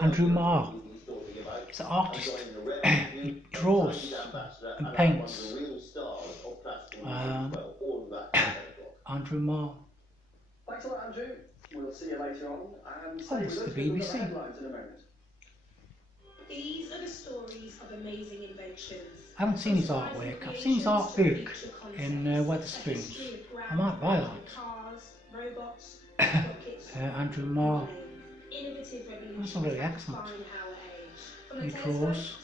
Andrew Marr. He's an artist. He draws and paints. Andrew Marr. Thanks a lot, Andrew. We'll see you later on. And oh, it's the BBC. Headlines in a moment. These are the stories of amazing inventions. I haven't seen his artwork. I've seen his art book in Wetherspoons. I might buy that. Cars, robots, Andrew Marr. That's a really excellent. He draws.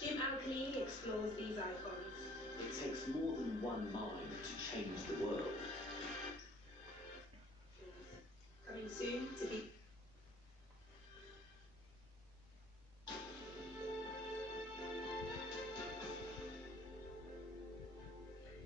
Jim Alcalini explores these icons. It takes more than one mind to change the world. Coming soon to be.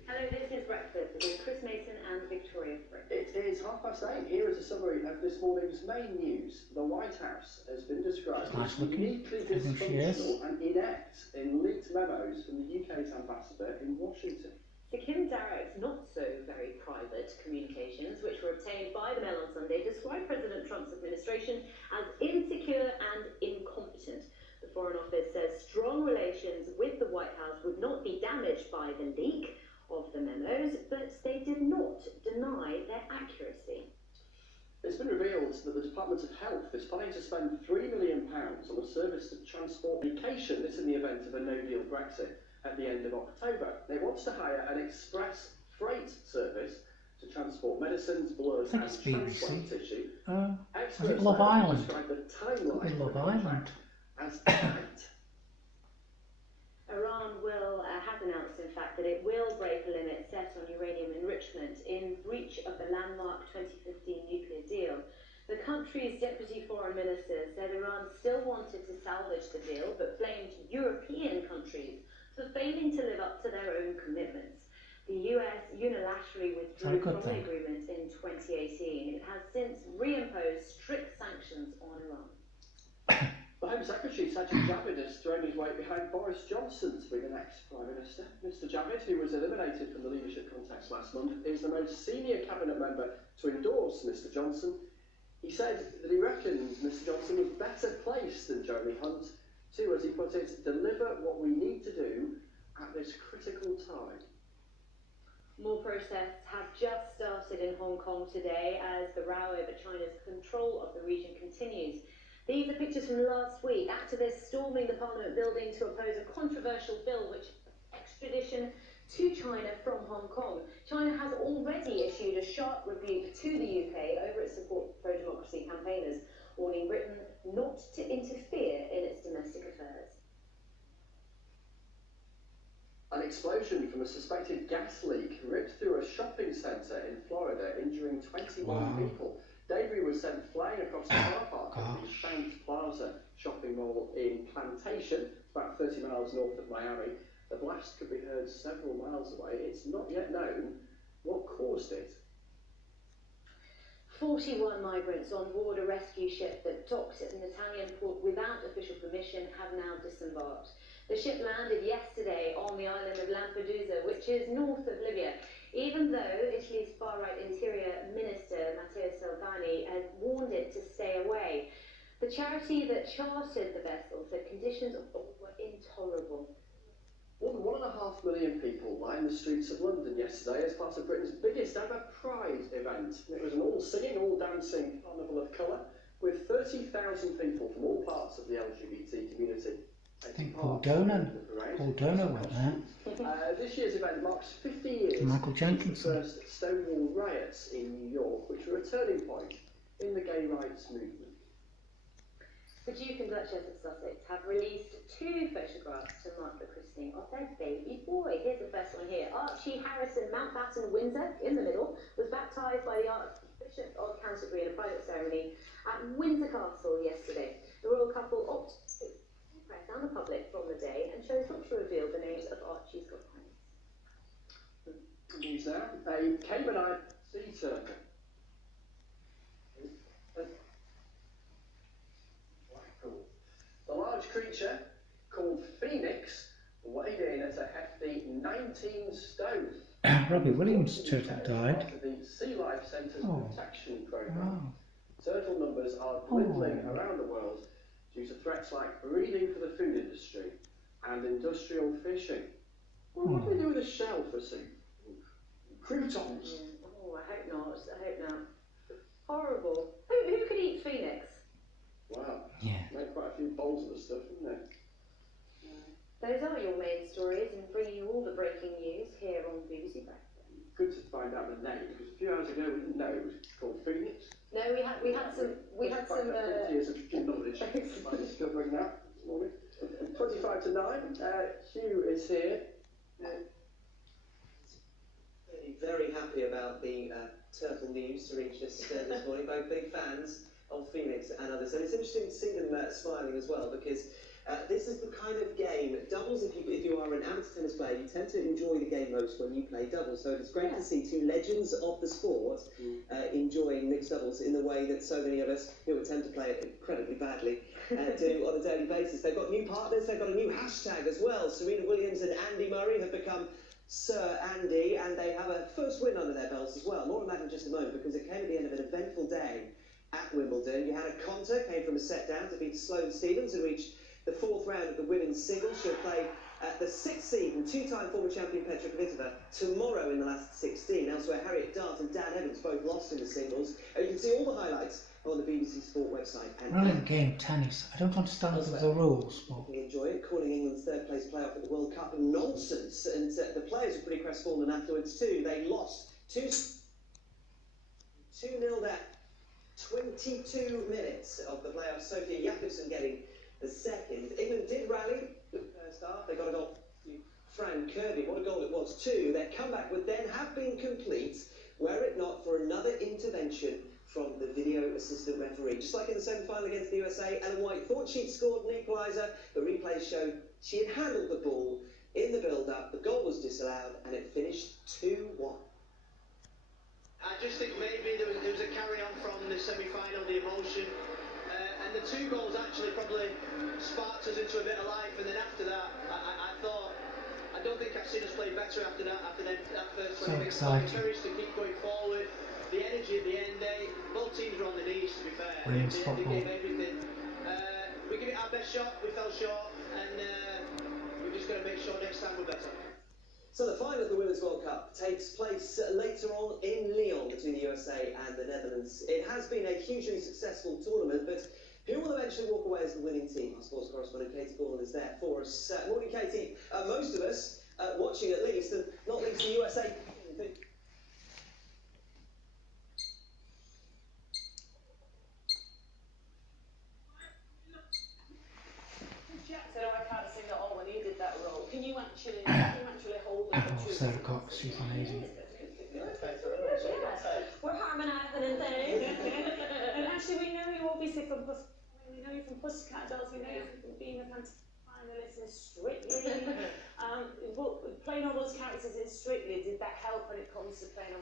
Hello, this is Breakfast with Chris Mason and Victoria Frick. It is 8:30. Here is a summary of this morning's main news. The White House has been described as uniquely dysfunctional and inept in leaked memos from the UK's ambassador in Washington. The Kim Darroch's not so very private communications, which were obtained by the Mail on Sunday, described President Trump's administration as insecure and incompetent. The Foreign Office says strong relations with the White House would not be damaged by the leak of the memos, but they did not deny their accuracy. It's been revealed that the Department of Health is planning to spend £3 million on a service to transport medication, this in the event of a no-deal Brexit at the end of October. It wants to hire an express freight service to transport medicines, blood and transplant tissue. Is it Love Island? Describe the timeline Love Island. as tight. Iran has announced, in fact, that it will break a limit set on uranium enrichment in breach of the landmark 2015 nuclear deal. The country's deputy foreign minister said Iran still wanted to salvage the deal, but blamed European countries for failing to live up to their own commitments. The US unilaterally withdrew from the agreement in 2018. It has since reimposed strict sanctions on Iran. The Home Secretary, Sajid Javid, has thrown his weight behind Boris Johnson to be the next Prime Minister. Mr Javid, who was eliminated from the leadership contest last month, is the most senior cabinet member to endorse Mr Johnson. He said that he reckons Mr Johnson was better placed than Jeremy Hunt to, as he put it, deliver what we need to do at this critical time. More protests have just started in Hong Kong today as the row over China's control of the region continues. These are pictures from last week. Activists storming the Parliament building to oppose a controversial bill which extradition to China from Hong Kong. China has already issued a sharp rebuke to the UK over its support for pro-democracy campaigners, warning Britain not to interfere in its domestic affairs. An explosion from a suspected gas leak ripped through a shopping centre in Florida, injuring 21 people. Debris was sent flying across the car park of the Shanks Plaza shopping mall in Plantation, about 30 miles north of Miami. The blast could be heard several miles away. It's not yet known what caused it. 41 migrants on board a rescue ship that docked at an Italian port without official permission have now disembarked. The ship landed yesterday on the island of Lampedusa, which is north of Libya, even though Italy's far-right Interior Minister Matteo Salvini had warned it to stay away. The charity that chartered the vessel said conditions were intolerable. More than 1.5 million people lined the streets of London yesterday as part of Britain's biggest ever Pride event. It was an all-singing, all-dancing carnival of colour with 30,000 people from all parts of the LGBT community. I think Paul Doner went there. This year's event marks 50 years since the first Stonewall riots in New York, which were a turning point in the gay rights movement. The Duke and Duchess of Sussex have released 2 photographs to mark the christening of their baby boy. Here's the first one here. Archie Harrison Mountbatten Windsor, in the middle, was baptised by the Archbishop of Canterbury in a private ceremony at Windsor Castle yesterday. The royal couple opted to press down the public from the day and chose not to reveal the names of Archie's godparents. News now. A Cayman Island sea turtle. The large creature, called Phoenix, weighed in at a hefty 19 stone. Robbie Williams' turtle died. The Sea Life Centre's protection programme. Turtle numbers numbers are dwindling around the world due to threats like breeding for the food industry and industrial fishing. Well, what do they do with a shell for some croutons? Oh, I hope not. I hope not. Horrible. Who could eat phoenix? Wow. Yeah. Made quite a few bowls of the stuff, didn't they? Those are your main stories, and bringing you all the breaking news here on BBC Breakfast. Good to find out the name, because a few hours ago we didn't know it was called Phoenix. No, we had some 50 years of knowledge by discovering that this morning. 25 to 9, Hugh is here. Very happy about the turtle news to reach us this morning. Both big fans of Phoenix and others, and it's interesting to see them smiling as well, because this is the kind of game, doubles, if you are an amateur tennis player, you tend to enjoy the game most when you play doubles, so it's great to see two legends of the sport enjoying mixed doubles in the way that so many of us who attempt to play it incredibly badly do on a daily basis. They've got new partners, they've got a new hashtag as well. Serena Williams and Andy Murray have become Sir Andy, and they have a first win under their belts as well. More on that in just a moment, because it came at the end of an eventful day at Wimbledon. Johanna Konta came from a set down to beat Sloane Stephens and reached the fourth round of the women's singles. She'll play the sixth seed and two-time former champion Petra Kvitova tomorrow in the last 16. Elsewhere, Harriet Dart and Dan Evans both lost in the singles. You can see all the highlights on the BBC Sport website. Brilliant game, tennis. I don't understand the rules, but Enjoy it. Calling England's third-place playoff at the World Cup nonsense, and the players were pretty crestfallen afterwards too. They lost 2-0 down. 22 minutes of the playoffs. Sophia Jakobsen getting the second. England did rally the first half. They got a goal to Fran Kirby. What a goal it was too. Their comeback would then have been complete were it not for another intervention from the video assistant referee. Just like in the semi-final against the USA, Ellen White thought she'd scored an equaliser. The replays showed she had handled the ball in the build-up. The goal was disallowed and it finished 2-1. I just think maybe there was a carry-on from the semi-final, the emotion, and the two goals actually probably sparked us into a bit of life. And then after that, I thought, I don't think I've seen us play better after that first 20 minutes. The courage to keep going forward, the energy at the end. Both teams were on the knees, to be fair. They gave everything. We gave it our best shot, we fell short, and we're just going to make sure next time we're better. So the final of the Women's World Cup takes place later on in Lyon between the USA and the Netherlands. It has been a hugely successful tournament, but who will eventually walk away as the winning team? Our sports correspondent Katie Gordon is there for us. Morning, Katie. Most of us watching at least, and not least the USA. Can you actually hold the Sarah Cox, she's amazing. We're harmonising and things. And actually, we know you obviously from we know you from Pussycat Dolls. We know you from being a fantastic finalist in Strictly. Playing all those characters in Strictly, did that help when it comes to playing on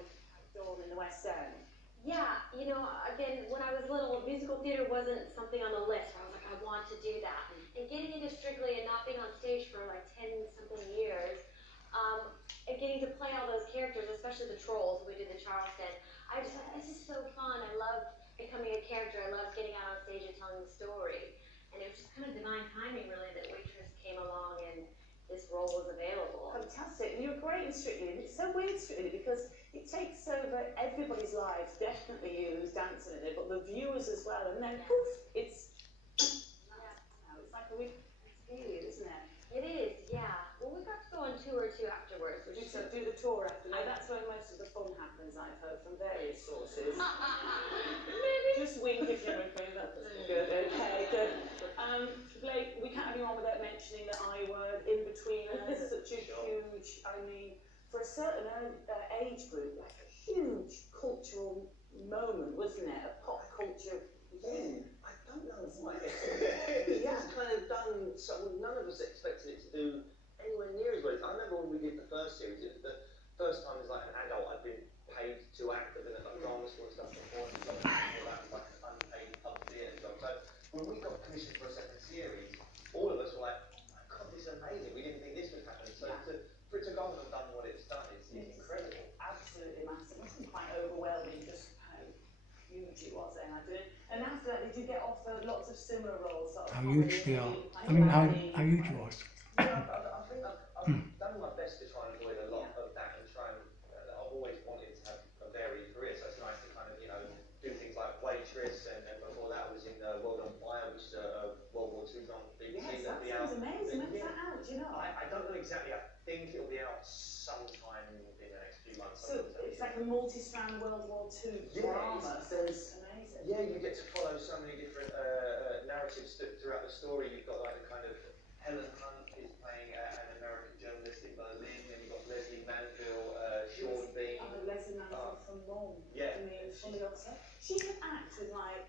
Dawn in the West End? Yeah, you know, again, when I was little, musical theatre wasn't something on the list. I was like, I want to do that. And getting into Strictly and not being on stage for like 10-something years, and getting to play all those characters, especially the trolls, we did the Charleston, I just thought, this is so fun. I love becoming a character. I love getting out on stage and telling the story. And it was just kind of divine timing, really, that Waitress came along and this role was available. Fantastic. And you're great in Strictly. And it's so weird, Strictly, because it takes over everybody's lives, definitely you who's dancing in it, but the viewers as well. And then, poof, it's like a weird period, isn't it? It is, yeah. Well, we got to go on tour too afterwards. Would you do the tour after that? That's where most of the fun happens, I've heard from various sources. Maybe. Just wink if you're with me, that's good. Okay, good. Blake, we can't have you on without mentioning the I word in between us. Such a huge, I mean, for a certain age group, like a huge cultural moment, wasn't it? A pop culture. Yeah, I don't know why. It's kind of done something none of us expected it to do anywhere near as well. I remember when we did the first series, it was the first time as like an adult I'd been paid to act. I've been at like drama school and stuff before, and so that was like an unpaid public theatre job. So when we got commissioned for a second series, all of us were like, oh my god, this is amazing. We didn't think this would happen. So for it to go on and done what it's done, it's incredible. Absolutely massive. It wasn't quite overwhelming just how huge it was then. I did did you get offered lots of similar roles? Sort of How huge they are. comedy, I mean, how comedy? huge it was. Yeah, I think I've done my best to try and avoid a lot of that and try and. I've always wanted to have a varied career, so it's nice to kind of, you know, do things like waitress, and before that was in World on Fire, which is a World War II drama. Yes, that sounds amazing. When's that out? Do you know? I don't know exactly. I think it'll be out sometime in the next few months. So it's like a multi-strand World War II drama. It's amazing. Yeah, you get to follow so many different narratives throughout the story. You've got like the kind of Helen Hunt is playing an American journalist in Berlin, and you've got Leslie Manville, Sean Bean. Leslie Manville from Mom. Yeah. Funny also. She can act with like.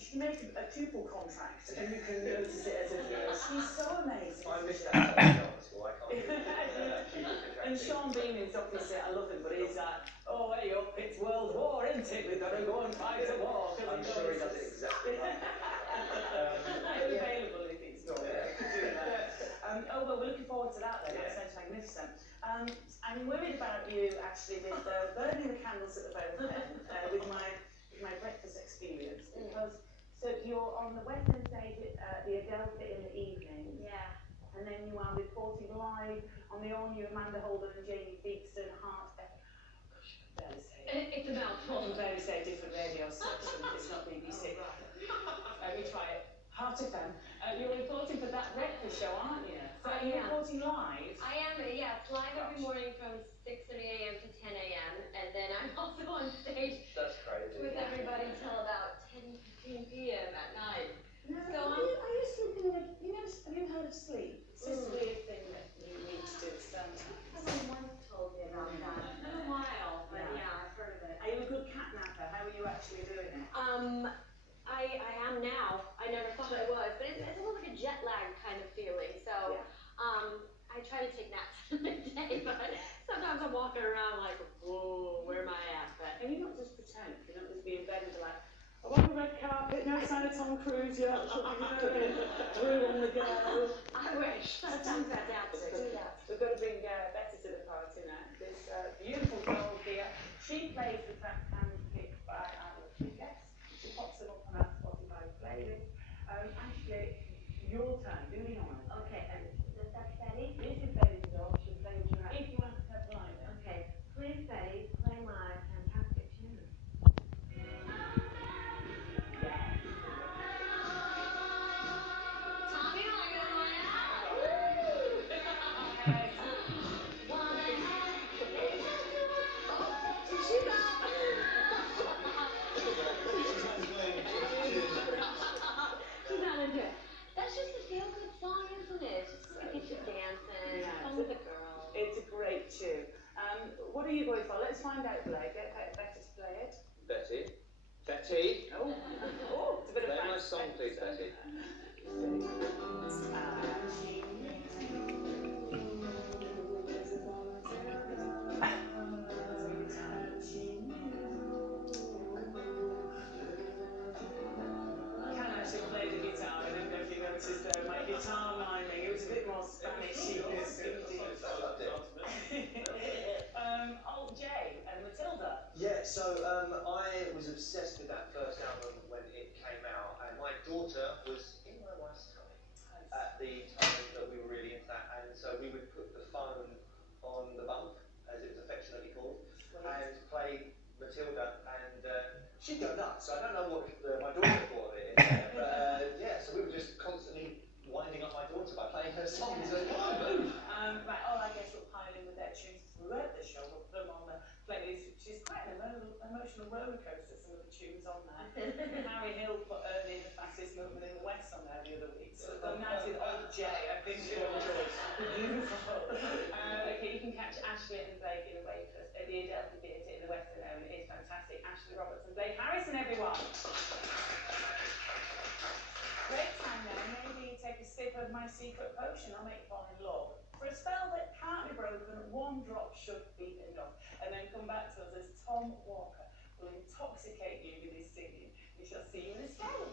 She can make a pupil contract, and you can notice it as a viewer. She's so amazing. I missed that at school. I can't do it. And Sean Bean is opposite. I love him, but he's like, oh, hey up, it's World War, isn't it? We've got to go and fight a war. I'm sure he does it exactly right. I'm available if it's not. Oh well, we're looking forward to that then. That sounds magnificent. I'm worried about you actually with burning the candles at the both end with my breakfast experience, because so you're on the Western stage at the Adelphi in the evening, and then you are reporting live on the all-new Amanda Holden and Jamie Theakston Heart. Gosh, I can barely say it. It's a mouthful. I can barely say a different radio station. It's not BBC. Let me try it. Heart FM. You're reporting for that breakfast show, aren't you? So are you reporting live? I am, yeah. It's live every morning from 6:30 a.m. to 10 a.m. And then I'm also on stage with everybody till about 10:15 p.m. at night. No, So I used to think that, have you heard of sleep? It's just a weird thing that you need to do sometimes. Someone once told me about that. It's been a while, but yeah, I've heard of it. Are you a good cat napper? How are you actually doing it? I am now. I never thought I was, but it's almost like a jet lag kind of feeling. So, I try to take naps in the day, but sometimes I'm walking around like, whoa, where am I at? But and you don't just pretend. You don't just be in bed and be like, I want the red carpet, no sign of Tom Cruise yet. Drew on the go. I wish. Sometimes I doubt it. We've got to bring Betty to the party now. This beautiful girl here. She plays the track handpicked by our guests. She pops them up on our Spotify playlist. Ashley, your turn. Do the honors. Okay, and that's Betty? This is Betty's dog. She'll play with you now. If you want to have line. Okay, please, Betty, play my fantastic tune. Tommy, I got one out. She's not into it. That's just a feel-good song, isn't it? Just to get you dancing, fun with the girls. It's a great tune. What are you going for? Let's find out, Blake. Get Betty to play it. Betty? Betty? Oh, it's a bit of Play my song, please, Betty. I can actually play the guitar. I don't know if you noticed my guitar miming. It was a bit more Spanish-y. Old Jay and Matilda. Yeah, so I was obsessed with that first album when it came out, and my daughter was in my wife's tummy at the time that we were really into that, and so we would put the phone on the bump, as it was affectionately called, and play Matilda, and she'd go nuts. So I don't know what my daughter thought of it, but yeah, so we were just constantly winding up my daughter by playing her songs. Right, all I guess we'll pile in with their tunes throughout the show. We'll put them on the playlist, which is quite an emotional roller coaster, some of the tunes on there. Harry Hill put Ernie, the fastest movement in the West, on there the other week. So the night with Old Jay, I think you'll enjoy. Beautiful. Okay, you can catch Ashley and Blake in the Waitress at the Adelphi Theatre in the Western End. It's fantastic. Ashley Roberts and Blake Harrison, everyone. Great time now. Maybe take a sip of my secret potion. I'll make you fall in love. For a spell that can't be broken, one drop should be enough. And then come back to us as Tom Walker will intoxicate you with his singing. We shall see you in a spell.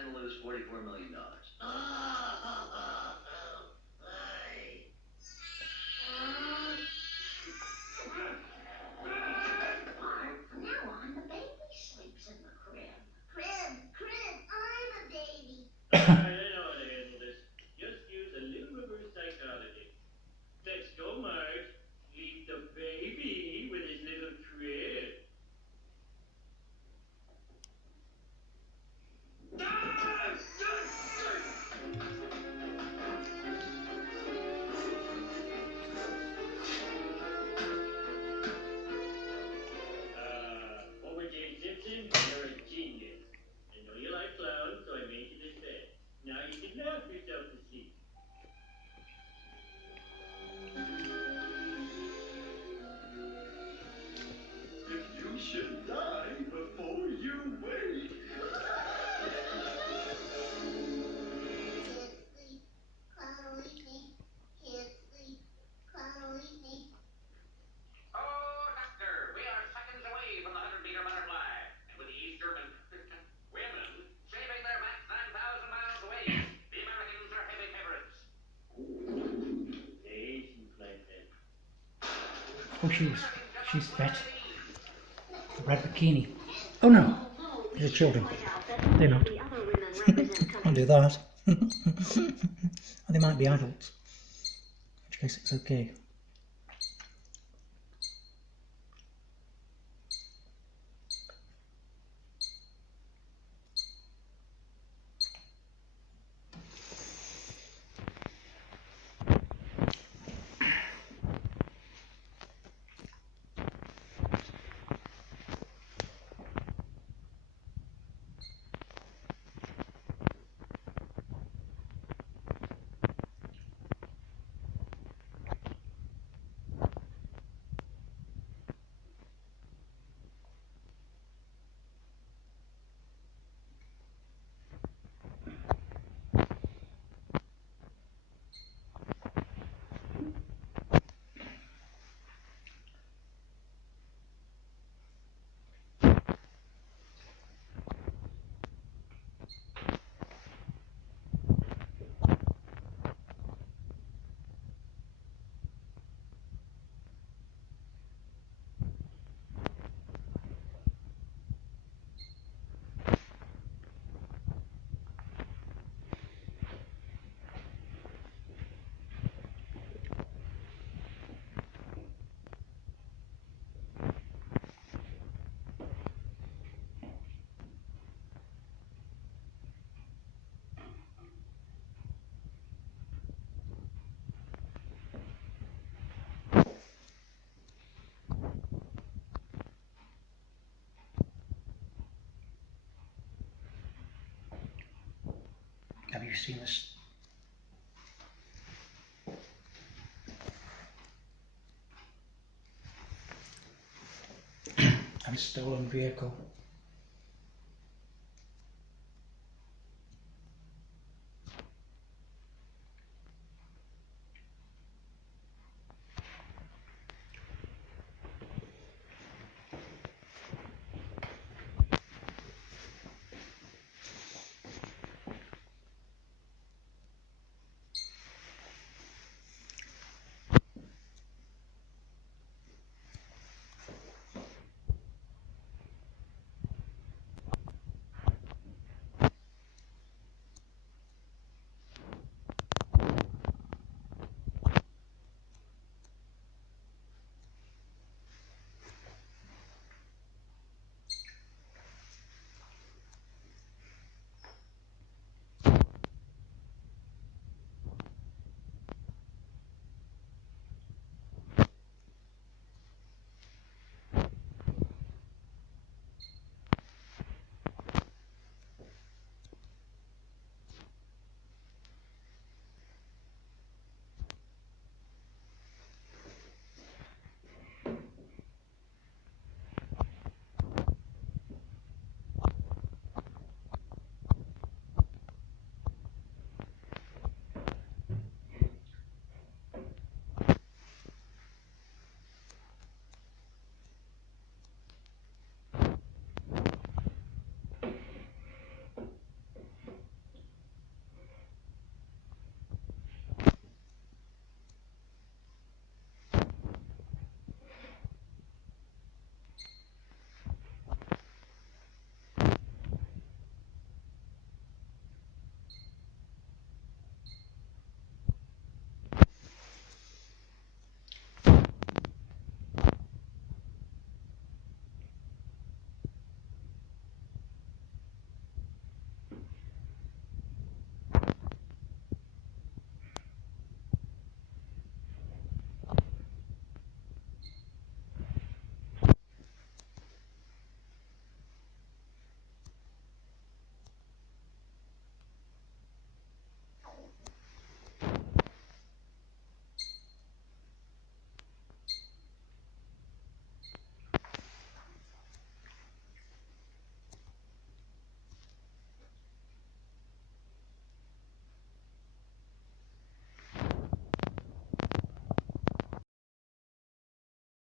stand to lose $44 million. From now on, the baby sleeps in the crib. Crib, I'm a baby. I know how to handle this. Just use a little reverse psychology. Let's go, Marge. Leave the baby with his little crib. Over Jane Simpson, you're a genius. I know you like clowns, so I made you this bed. Now you can nap yourself to sleep. If you should die before you wake. Oh, doctor, we are seconds away from the 100-meter butterfly. And with the East German women shaving their backs 9,000 miles away, the Americans are heavy favorites. Patience, my friend. Oh, she's fat. The red bikini. Oh no, these are children. They're not. Can't do that. Or they might be adults. In which case it's okay. Have you seen this? A stolen vehicle.